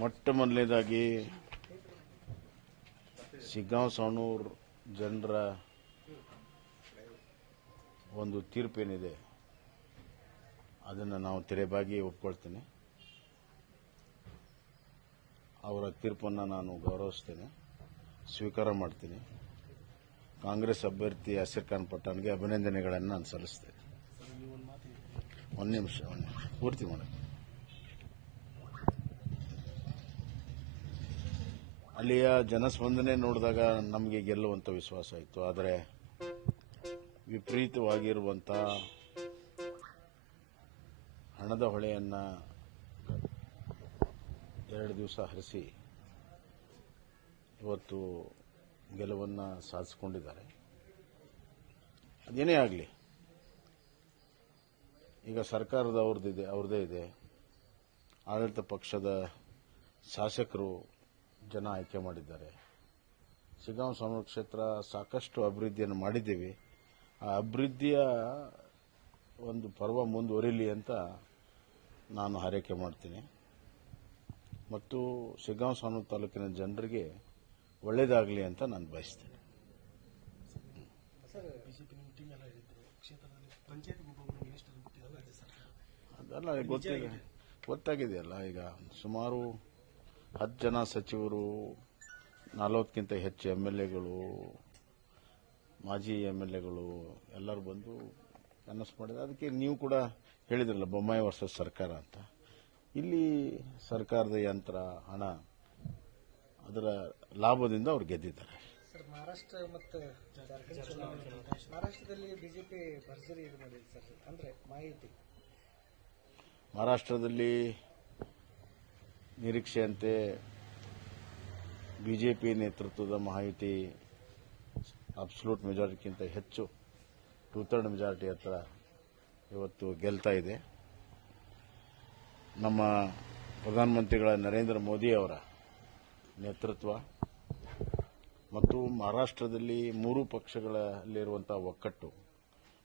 ಮೊಟ್ಟ ಮೊದಲನೇದಾಗಿ ಶಿಗ್ಗಾಂವ್ ಸವಣೂರು ಜನರ ಒಂದು ತೀರ್ಪೇನಿದೆ ಅದನ್ನು ನಾವು ತೆರೆಬಾಗಿ ಒಪ್ಕೊಳ್ತೇನೆ. ಅವರ ತೀರ್ಪನ್ನು ನಾನು ಗೌರವಿಸ್ತೇನೆ, ಸ್ವೀಕಾರ ಮಾಡ್ತೀನಿ. ಕಾಂಗ್ರೆಸ್ ಅಭ್ಯರ್ಥಿ ಅಸೀರ್ ಖಾನ್ ಪಠಾಣ್ಗೆ ಅಭಿನಂದನೆಗಳನ್ನು ನಾನು ಸಲ್ಲಿಸ್ತೇನೆ. ಒಂದು ನಿಮಿಷ ಪೂರ್ತಿ ಮಾಡಿ. ಅಲ್ಲಿಯ ಜನಸ್ಪಂದನೆ ನೋಡಿದಾಗ ನಮಗೆ ಗೆಲ್ಲುವಂಥ ವಿಶ್ವಾಸ ಇತ್ತು. ಆದರೆ ವಿಪರೀತವಾಗಿರುವಂಥ ಹಣದ ಹೊಳೆಯನ್ನು 2 ದಿವಸ ಹರಿಸಿ ಇವತ್ತು ಗೆಲುವನ್ನು ಸಾಧಿಸಿಕೊಂಡಿದ್ದಾರೆ. ಅದೇನೇ ಆಗಲಿ, ಈಗ ಸರ್ಕಾರದ ಅವ್ರದ್ದೇ ಇದೆ. ಆಡಳಿತ ಪಕ್ಷದ ಶಾಸಕರು ಜನ ಆಯ್ಕೆ ಮಾಡಿದ್ದಾರೆ. ಶಿಗ್ಗಾಂವ್ ಸವಣೂರು ಕ್ಷೇತ್ರ ಸಾಕಷ್ಟು ಅಭಿವೃದ್ಧಿಯನ್ನು ಮಾಡಿದ್ದೀವಿ. ಆ ಅಭಿವೃದ್ಧಿಯ ಒಂದು ಪರ್ವ ಮುಂದುವರಿಲಿ ಅಂತ ನಾನು ಹಾರೈಕೆ ಮಾಡ್ತೀನಿ. ಮತ್ತು ಶಿಗ್ಗಾಂವ್ ಸವಣೂರು ತಾಲೂಕಿನ ಜನರಿಗೆ ಒಳ್ಳೆಯದಾಗಲಿ ಅಂತ ನಾನು ಬಯಸ್ತೇನೆ. ಅದೆಲ್ಲ ಗೊತ್ತಾಗಿದೆಯಲ್ಲ. ಈಗ ಸುಮಾರು 10 ಜನ ಸಚಿವರು, 40ಕ್ಕಿಂತ ಹೆಚ್ಚು MLAಗಳು, ಮಾಜಿ MLAಗಳು ಎಲ್ಲರೂ ಬಂದು ಕನಸು ಮಾಡಿದ್ದಾರೆ. ಅದಕ್ಕೆ ನೀವು ಕೂಡ ಹೇಳಿದ್ರಲ್ಲ, ಬೊಮ್ಮಾಯಿ ವರ್ಸಸ್ ಸರ್ಕಾರ ಅಂತ. ಇಲ್ಲಿ ಸರ್ಕಾರದ ಯಂತ್ರ, ಹಣ, ಅದರ ಲಾಭದಿಂದ ಅವ್ರು ಗೆದ್ದಿದ್ದಾರೆ. ಸರ್, ಮಹಾರಾಷ್ಟ್ರ ಮತ್ತು ಮಹಾರಾಷ್ಟ್ರದಲ್ಲಿ ಬಿಜೆಪಿ ಭರ್ಜರಿ ಇದು ಮಾಡಿದೆ ಸರ್. ಅಂದ್ರೆ ಮಾಹಿತಿ ಮಹಾರಾಷ್ಟ್ರದಲ್ಲಿ ನಿರೀಕ್ಷೆಯಂತೆ ಬಿಜೆಪಿ ನೇತೃತ್ವದ ಮಹಾಯುತಿ ಅಬ್ಸಲ್ಯೂಟ್ ಮೆಜಾರಿಟಿಗಿಂತ ಹೆಚ್ಚು 2/3 ಮೆಜಾರಿಟಿ ಹತ್ರ ಇವತ್ತು ಗೆಲ್ತಾ ಇದೆ. ನಮ್ಮ ಪ್ರಧಾನಮಂತ್ರಿಗಳ ನರೇಂದ್ರ ಮೋದಿ ಅವರ ನೇತೃತ್ವ ಮತ್ತು ಮಹಾರಾಷ್ಟ್ರದಲ್ಲಿ 3 ಪಕ್ಷಗಳಲ್ಲಿರುವಂತಹ ಒಕ್ಕಟ್ಟು,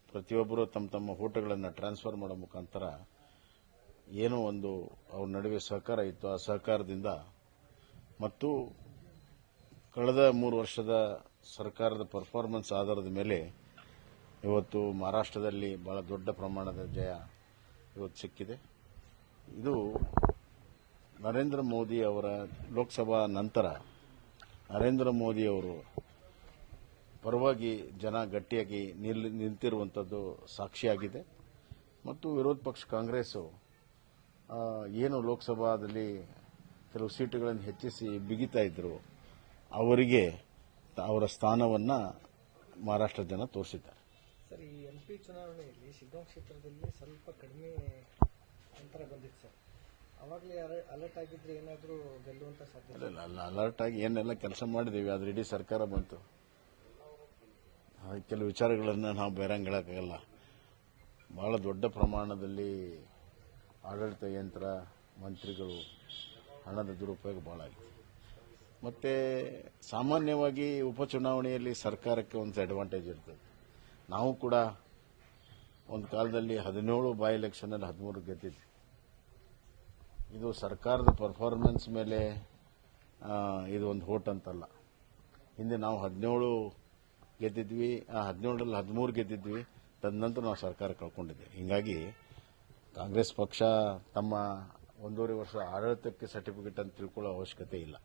ಪ್ರತಿಯೊಬ್ಬರು ತಮ್ಮ ತಮ್ಮ ಓಟುಗಳನ್ನು ಟ್ರಾನ್ಸ್ಫರ್ ಮಾಡೋ ಮುಖಾಂತರ ಏನೋ ಒಂದು ಅವ್ರ ನಡುವೆ ಸಹಕಾರ ಇತ್ತು. ಆ ಸಹಕಾರದಿಂದ ಮತ್ತು ಕಳೆದ 3 ವರ್ಷದ ಸರ್ಕಾರದ ಪರ್ಫಾರ್ಮೆನ್ಸ್ ಆಧಾರದ ಮೇಲೆ ಇವತ್ತು ಮಹಾರಾಷ್ಟ್ರದಲ್ಲಿ ಬಹಳ ದೊಡ್ಡ ಪ್ರಮಾಣದ ಜಯ ಇವತ್ತು ಸಿಕ್ಕಿದೆ. ಇದು ನರೇಂದ್ರ ಮೋದಿ ಅವರ ಲೋಕಸಭಾ ನಂತರ ನರೇಂದ್ರ ಮೋದಿ ಅವರು ಪರವಾಗಿ ಜನ ಗಟ್ಟಿಯಾಗಿ ನಿಂತಿರುವಂಥದ್ದು ಸಾಕ್ಷಿಯಾಗಿದೆ. ಮತ್ತು ವಿರೋಧ ಪಕ್ಷ ಕಾಂಗ್ರೆಸ್ ಏನು ಲೋಕಸಭಾದಲ್ಲಿ ಕೆಲವು ಸೀಟುಗಳನ್ನು ಹೆಚ್ಚಿಸಿ ಬಿಗಿತಾ ಇದ್ರು, ಅವರಿಗೆ ಅವರ ಸ್ಥಾನವನ್ನು ಮಹಾರಾಷ್ಟ್ರ ಜನ ತೋರಿಸಿದ್ದಾರೆ. ಸರ್, ಈ MP ಚುನಾವಣೆಯಲ್ಲಿ ಶಿಗ್ಗಾಂವ್ ಕ್ಷೇತ್ರದಲ್ಲಿ ಸ್ವಲ್ಪ ಕಡಿಮೆ ಅಂತರ ಬಂದಿತ್ತು ಸರ್. ಅವಾಗಲೇ ಅಲರ್ಟ್ ಆಗಿದ್ರೆ ಏನಾದರೂ ಗೆಲ್ಲುವಂತ ಸಾಧ್ಯತೆ? ಅಲ್ಲ, ಅಲರ್ಟ್ ಆಗಿ ಏನೆಲ್ಲ ಕೆಲಸ ಮಾಡಿದ್ದೀವಿ, ಅದ್ರ ಇಡೀ ಸರ್ಕಾರ ಬಂತು. ಕೆಲವು ವಿಚಾರಗಳನ್ನು ನಾವು ಬೇರಂಗೆ ಹೇಳೋಕ್ಕಾಗಲ್ಲ. ಬಹಳ ದೊಡ್ಡ ಪ್ರಮಾಣದಲ್ಲಿ ಆಡಳಿತ ಯಂತ್ರ, ಮಂತ್ರಿಗಳು, ಹಣದ ದುರುಪಯೋಗ ಬಹಳ ಆಗಿದೆ. ಮತ್ತೆ ಸಾಮಾನ್ಯವಾಗಿ ಉಪಚುನಾವಣೆಯಲ್ಲಿ ಸರ್ಕಾರಕ್ಕೆ ಒಂದು ಅಡ್ವಾಂಟೇಜ್ ಇರ್ತದೆ. ನಾವು ಕೂಡ ಒಂದು ಕಾಲದಲ್ಲಿ 17 ಬೈ ಎಲೆಕ್ಷನ್ನಲ್ಲಿ 13 ಗೆದ್ದಿದ್ವಿ. ಇದು ಸರ್ಕಾರದ ಪರ್ಫಾರ್ಮೆನ್ಸ್ ಮೇಲೆ ಇದು ಒಂದು ಹೋಟ್ ಅಂತಲ್ಲ. ಹಿಂದೆ ನಾವು 17 ಗೆದ್ದಿದ್ವಿ, ಆ 17ರಲ್ಲಿ 13 ಗೆದ್ದಿದ್ವಿ. ತದನಂತರ ನಾವು ಸರ್ಕಾರ ಕಳ್ಕೊಂಡಿದ್ದೇವೆ. ಹೀಗಾಗಿ ಕಾಂಗ್ರೆಸ್ ಪಕ್ಷ ತಮ್ಮ 1.5 ವರ್ಷ ಆಡಳಿತಕ್ಕೆ ಸರ್ಟಿಫಿಕೇಟ್ ಅಂತ ತಿಳ್ಕೊಳ್ಳೋ ಅವಶ್ಯಕತೆ ಇಲ್ಲ.